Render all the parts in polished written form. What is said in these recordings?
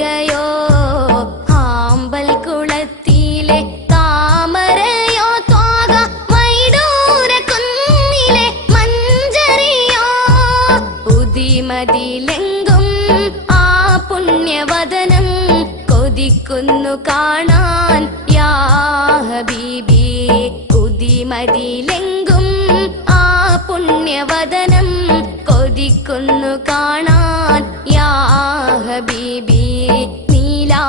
ചന്ദ്രികയോ ആമ്പൽ കുളത്തിലെ താമരയോ ത്വാക വൈഡൂര കുന്നിലെ മഞ്ചരിയോ ഉദിമതിലെങ്കും ആ പുണ്യവദനം കൊതിക്കുന്നു കാണാൻ യാ ഹബീബി ഉദിമതിലെങ്കും ആ പുണ്യവദനം കൊതിക്കുന്നു കാണാൻ യാ ഹബീബി നീലാംബരത്തോപ്പിൽ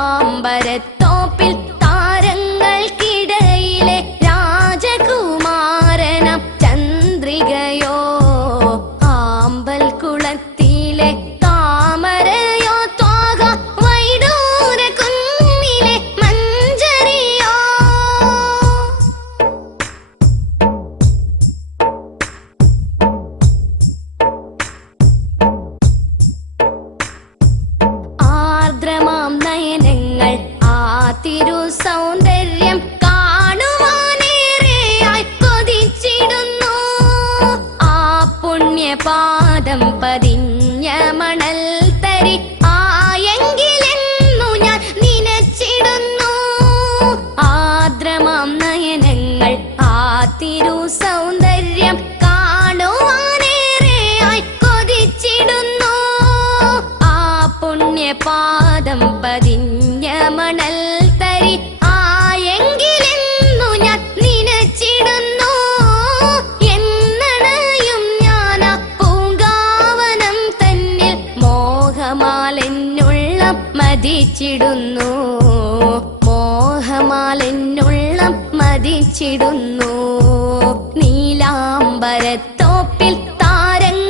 താരങ്ങൾക്കിടയിലെ രാജകുമാരനം ചന്ദ്രികയോ ആമ്പൽ കുളത്തിലെ താമരയോ ത്വാക വൈഡൂര കുന്നിലെ മഞ്ചരിയോ ആർദ്രമാം നയനങ്ങൾ ആ തിരു സൗന്ദര്യം കാണുവാനേറെയായി കൊതിച്ചിടുന്നു ആ പുണ്യപാദം പതിഞ്ഞ മണൽ തരി ആയെങ്കിലെന്നു ഞാൻ നനച്ചിടുന്നു ആർദ്രമാം നയനങ്ങൾ ആ തിരു സൗന്ദര്യം കാണുവാനേറെയായി കൊതിച്ചിടുന്നു ആ പുണ്യപാദം പതിഞ്ഞ മണൽ തരി ആയെങ്കിലെന്നു ഞാൻ നനച്ചിടുന്നു എന്നണയും ഞാൻ ആ പൂങ്കാവനം തന്നിൽ മോഹമാലെന്നുള്ളം മതിച്ചിടുന്നു മോഹമാലെന്നുള്ളം മതിച്ചിടുന്നു നീലാംബരത്തോപ്പിൽ താരങ്ങൾക്കിടയിലെ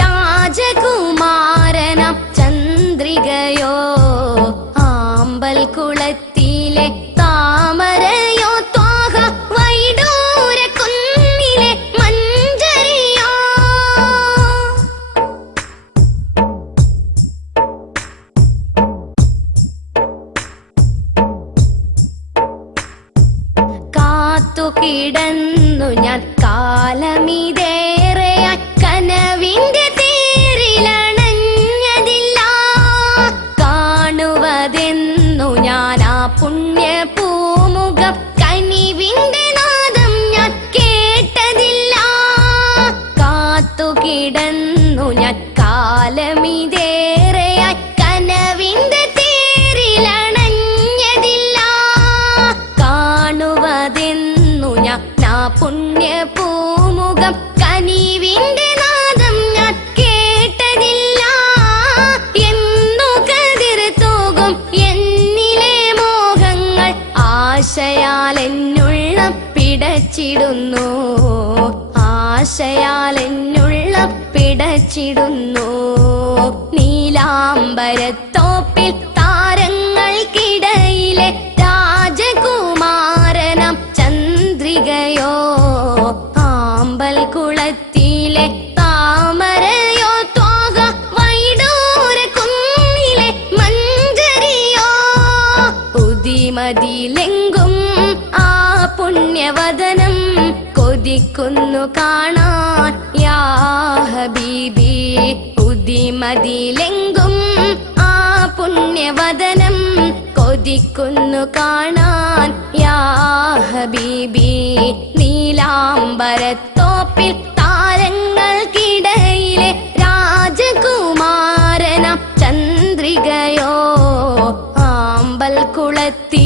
രാജകുമാരനം ചന്ദ്രികയോ ആമ്പൽ കുളത്തിലെ താമരയോ ത്വാക വൈഡൂര കുന്നിലെ മഞ്ചരിയോ കാത്തുകിടന്നു ഞാൻ കാലമിതേറെയായി കനവിന്റെ തേരിലണഞ്ഞതില്ല കാണുവതെന്നു ഞാൻ ആ പുണ്യ പൂമുഖം കനിവിന്റെ നാദം ഞാൻ കേട്ടതില്ല കാത്തുകിടന്നു ഞാൻ കാലമിതേറെയായി കനവിന്റെ തേരിലണഞ്ഞതില്ല കാണുവതെന്നു ഞാൻ ആ പുണ്യ പൂമുഖം കനിവിന്റെ നാദം ഞാൻ കേട്ടതില്ല എന്നു കതിർ തൂകും എന്നിലെ മോഹങ്ങൾ ആശയാലെന്നുള്ളം പിടച്ചിടുന്നു ആശയാലെന്നുള്ളം പിടച്ചിടുന്നു നീലാംബരത്തോപ്പിൽ താരങ്ങൾക്കിടയിലെ രാജകുമാരനം ചന്ദ്രികയോ ആമ്പൽ കുളത്തിലെ താമരയോ ത്വാക വൈഡൂര കുന്നിലെ മഞ്ചരിയോ ഉദിമതിലെങ്കും ആ പുണ്യവദനം കൊതിക്കുന്നു കാണാൻ യാ ഹബീബി ഉദിമതിലെങ്കും ആ പുണ്യവദനം കൊതിക്കുന്നു കാണാൻ യാ ഹബീബി നീലാംബരത്തോപ്പിൽ താരങ്ങൾക്കിടയിലെ രാജകുമാരനം ചന്ദ്രികയോ ആമ്പൽ കുളത്തി